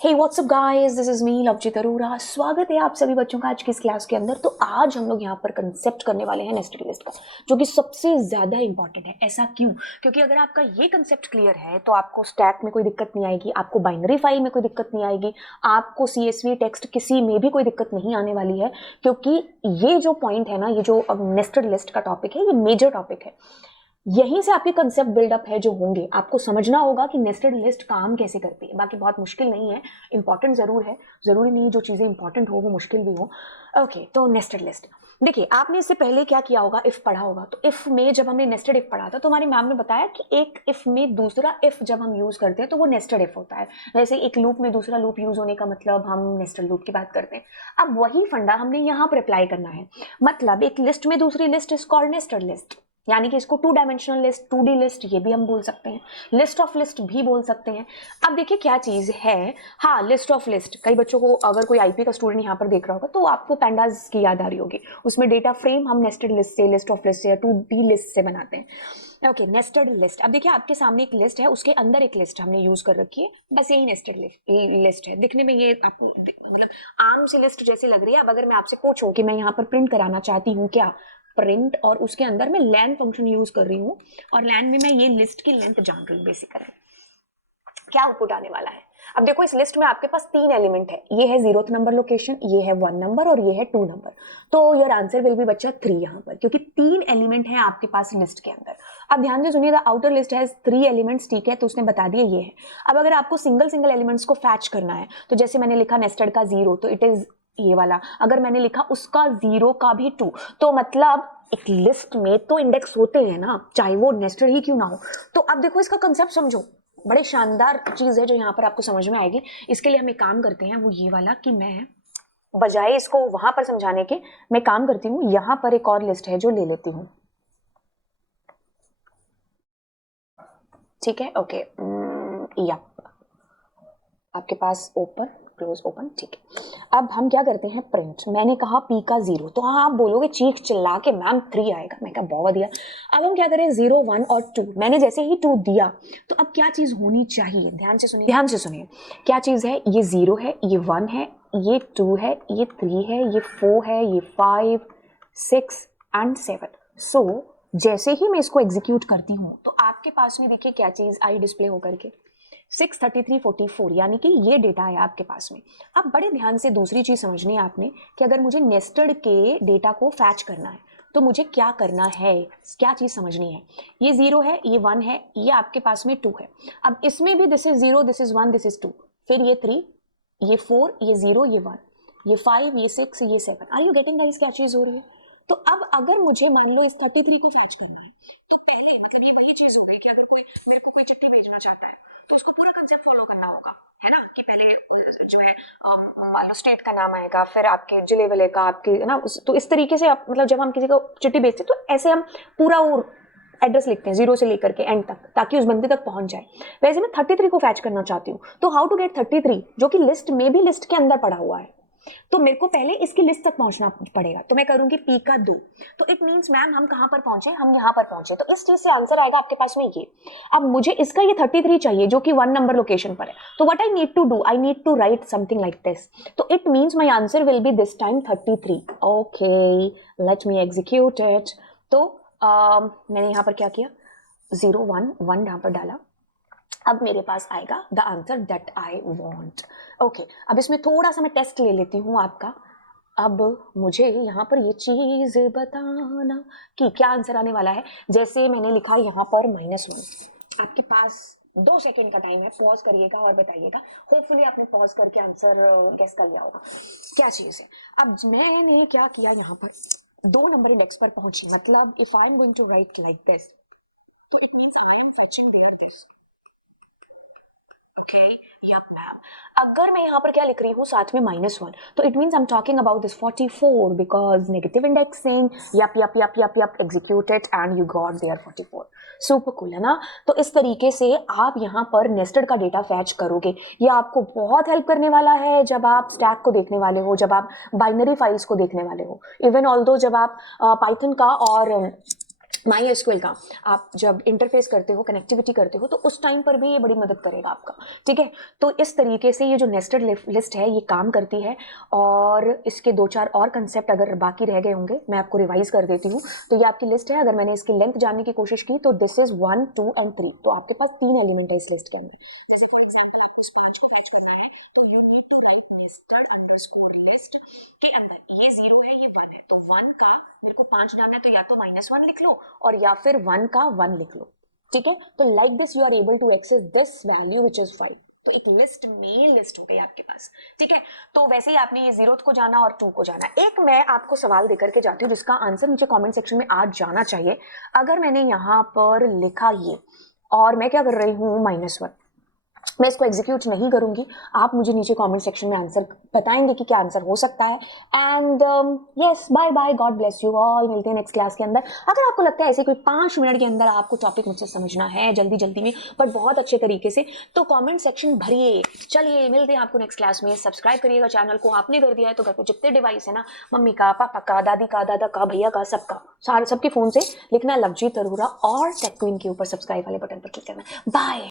Hey WhatsApp guys, this is me Lovejeet Arora. स्वागत है आप सभी बच्चों का आज की इस क्लास के अंदर। तो आज हम लोग यहाँ पर कंसेप्ट करने वाले हैं नेस्टेड लिस्ट का, जो कि सबसे ज्यादा इंपॉर्टेंट है। ऐसा क्यों? क्योंकि अगर आपका ये कंसेप्ट क्लियर है तो आपको स्टैक में कोई दिक्कत नहीं आएगी, आपको बाइनरी फाइल में कोई दिक्कत नहीं आएगी, आपको CSV टेक्स्ट किसी में भी कोई दिक्कत नहीं आने वाली है। क्योंकि ये जो पॉइंट है ना, ये जो नेस्टेड लिस्ट का टॉपिक है, ये मेजर टॉपिक है। यहीं से आपके कंसेप्ट बिल्डअप है जो होंगे। आपको समझना होगा कि नेस्टेड लिस्ट काम कैसे करती है। बाकी बहुत मुश्किल नहीं है, इंपॉर्टेंट जरूर है। जरूरी नहीं जो चीजें इंपॉर्टेंट हो वो मुश्किल भी हो। ओके, तो नेस्टेड लिस्ट देखिए, आपने इससे पहले क्या किया होगा, इफ पढ़ा होगा। तो इफ में जब हमने नेस्टेड इफ पढ़ा था तो हमारी मैम ने बताया कि एक इफ में दूसरा इफ जब हम यूज करते हैं तो वो नेस्टेड इफ होता है। जैसे एक लूप में दूसरा लूप यूज होने का मतलब हम नेस्टेड लूप की बात करते हैं। अब वही फंडा हमने यहाँ पर अप्लाई करना है। मतलब एक लिस्ट में दूसरी list is called nested list, यानी कि इसको 2 डायमेंशनल लिस्ट, 2D लिस्ट ये भी हम बोल सकते हैं, लिस्ट ऑफ लिस्ट भी बोल सकते हैं। अब देखिए क्या चीज है, हाँ लिस्ट ऑफ लिस्ट। कई बच्चों को, अगर कोई IP का स्टूडेंट यहाँ पर देख रहा होगा तो आपको पैंडास की याद आ रही होगी। उसमें डेटा फ्रेम हम नेस्टेड लिस्ट से, लिस्ट ऑफ लिस्ट से या 2D लिस्ट से बनाते हैं। Okay, nested list. अब देखिए आपके सामने एक लिस्ट है, उसके अंदर एक लिस्ट हमने यूज कर रखी है। बस यही नेस्टेड लिस्ट है। दिखने में ये आपको मतलब आम सी लिस्ट जैसी लग रही है। अब अगर मैं आपसे पूछूं कि मैं यहाँ पर प्रिंट कराना चाहती हूँ क्या, प्रिंट, और उसके अंदर मैं लेन फंक्शन यूज कर रही हूँ और लेन में मैं ये लिस्ट की लेंथ जान रही हूँ, बेसिकली क्या आउटपुट आने वाला है। अब देखो इस लिस्ट में आपके पास 3 एलिमेंट है। ये है 0th नंबर लोकेशन, ये है 1 नंबर और ये है 2 नंबर। तो योर आंसर विल बी बच्चा 3 यहाँ पर, क्योंकि 3 एलिमेंट है आपके पास लिस्ट के अंदर। अब ध्यान से सुनिए, the outer list has 3 elements, ठीक है, तो उसने बता दिया ये है। अब अगर आपको सिंगल सिंगल एलिमेंट्स को फैच करना है तो जैसे मैंने लिखा नेस्टेड का 0, तो इट इज ये वाला। अगर मैंने लिखा उसका 0 का भी 2, तो मतलब एक लिस्ट में तो इंडेक्स होते हैं ना, चाहे वो नेस्टेड ही क्यों ना हो। तो अब देखो इसका कंसेप्ट समझो, बड़े शानदार चीज है जो यहाँ पर आपको समझ में आएगी। इसके लिए हम एक काम करते हैं, वो ये वाला कि मैं बजाय इसको वहां पर समझाने के, मैं काम करती हूँ यहाँ पर एक और लिस्ट है जो ले लेती हूँ, ठीक है। ओके, या आपके पास ओपन क्लोज ओपन, ठीक है। अब हम क्या करते हैं, प्रिंट। मैंने कहा P का 0, तो हाँ आप बोलोगे चीख चिल्ला के मैम 3 आएगा। मैं कहा बहुत दिया। अब हम क्या करें, 0 1 और 2। मैंने जैसे ही 2 दिया तो अब क्या चीज होनी चाहिए, ध्यान से सुनिए, ध्यान से सुनिए। क्या चीज है, ये 0 है, ये 1 है, ये 2 है, ये 3 है, ये 4 है, ये 5 6 एंड 7। सो जैसे ही मैं इसको एग्जीक्यूट करती हूँ तो आपके पास में देखिए क्या चीज आई डिस्प्ले होकर के, 6 33 44, यानी कि ये डेटा है आपके पास में। अब बड़े ध्यान से दूसरी चीज समझनी है आपने कि अगर मुझे नेस्टेड के डेटा को फैच करना है तो मुझे क्या करना है, क्या चीज समझनी है। ये 0 है, ये 1 है, ये आपके पास में 2 है। अब इसमें भी this is 0, this is 1, this is 2, फिर ये 3, ये 4, ये 0, ये 1, ये 5, ये 6, ये 7। आर यू गेटिंग गाइस क्या चीज हो रही है? तो अब अगर मुझे मान लो इस 33 को फैच करना है तो पहले मतलब ये वही चीज हो गई कि अगर कोई मेरे को कोई चिट्ठी भेजना चाहता है तो उसको पूरा कंसेप्ट फॉलो करना होगा, है ना। कि पहले जो है मान लो स्टेट का नाम आएगा, फिर आपके जिले वाले का, आपके, है ना। तो इस तरीके से आप मतलब जब हम किसी को चिट्ठी भेजते हैं तो ऐसे हम पूरा वो एड्रेस लिखते हैं 0 से लेकर के एंड तक, ताकि उस बंदे तक पहुंच जाए। वैसे मैं 33 को फैच करना चाहती हूँ, तो हाउ टू गेट 33, जो कि लिस्ट में भी लिस्ट के अंदर पड़ा हुआ है। तो मेरे को पहले इसकी लिस्ट तक पहुंचना पड़ेगा। तो मैं करूंगी P का 2, तो इट मींस मैम हम कहां पर पहुंचे, हम यहां पर पहुंचे। तो इस चीज से आंसर आएगा आपके पास में ये। अब मुझे इसका ये 33 चाहिए जो कि 1 नंबर लोकेशन पर है। तो what I need to do, I need to write something like this. तो it means my answer will be this time 33। Okay, let me execute it. तो मैंने यहां पर क्या किया, 0 1 1 यहां पर डाला। अब मेरे पास आएगा the answer that I want. Okay, अब इसमें थोड़ा सा मैं टेस्ट ले लेती हूँ आपका। अब मुझे यहाँ पर ये चीज बताना कि क्या आंसर आने वाला है। जैसे मैंने लिखा यहाँ पर -1, आपके पास 2 सेकेंड का टाइम है, पॉज करिएगा और बताइएगा। होपफुली आपने पॉज करके आंसर गेस कर लिया होगा क्या चीज है। अब मैंने क्या किया, यहाँ पर 2 नंबर इंडेक्स पर पहुंची। मतलब if I am going to write like this, तो it means I am fetching there this. Okay, yup ma'am. अगर मैं यहाँ पर क्या लिख रही हूँ साथ में -1, तो it means I am talking about this 44 because negative indexing. Yup yup yup yup yup, executed and you got there 44। Super cool, है ना। तो इस तरीके से आप यहाँ पर नेस्टेड का डेटा फैच करोगे। ये आपको बहुत हेल्प करने वाला है जब आप स्टैक को देखने वाले हो, जब आप बाइनरी फाइल्स को देखने वाले हो। इवन ऑल्दो जब आप पाइथन का और MySQL का आप जब इंटरफेस करते हो, कनेक्टिविटी करते हो, तो उस टाइम पर भी ये बड़ी मदद करेगा आपका, ठीक है। तो इस तरीके से ये जो नेस्टेड लिस्ट है ये काम करती है, और इसके 2-4 और कंसेप्ट अगर बाकी रह गए होंगे मैं आपको रिवाइज कर देती हूँ। तो ये आपकी लिस्ट है, अगर मैंने इसकी लेंथ जानने की कोशिश की तो दिस इज 1, 2 एंड 3, तो आपके पास 3 एलिमेंट है इस लिस्ट के अंदर। ये 0 है, ये 1 है, तो 1 का मेरे को 5 डालना है, तो या तो -1 लिख लो और या फिर 1 का 1 लिख लो, ठीक है। तो like this you are able to access this value which is 5। तो एक लिस्ट में लिस्ट हो गई आपके पास, ठीक है। तो वैसे ही आपने ये 0 को जाना और 2 को जाना। एक मैं आपको सवाल देकर के जाती हूँ जिसका आंसर मुझे कमेंट सेक्शन में आज जाना चाहिए। अगर मैंने यहाँ पर लिखा ये और मैं क्या कर रही हूँ -1, मैं इसको एग्जीक्यूट नहीं करूंगी, आप मुझे नीचे कमेंट सेक्शन में आंसर बताएंगे कि क्या आंसर हो सकता है। And yes, bye bye, God bless you all, मिलते हैं नेक्स्ट क्लास के अंदर। अगर आपको लगता है ऐसे कोई 5 मिनट के अंदर आपको टॉपिक मुझसे समझना है जल्दी जल्दी में बट बहुत अच्छे तरीके से, तो कमेंट सेक्शन भरिए। चलिए मिलते हैं आपको नेक्स्ट क्लास में। सब्सक्राइब करिएगा चैनल को, आपने कर दिया है तो घर पे जितने डिवाइस है ना, मम्मी का, पापा का, दादी का, दादा का, भैया का, सबका, सारे सबके फोन से लिखना लवजीत अरोरा और टेक क्वीन के ऊपर सब्सक्राइब वाले बटन पर क्लिक करना। बाय।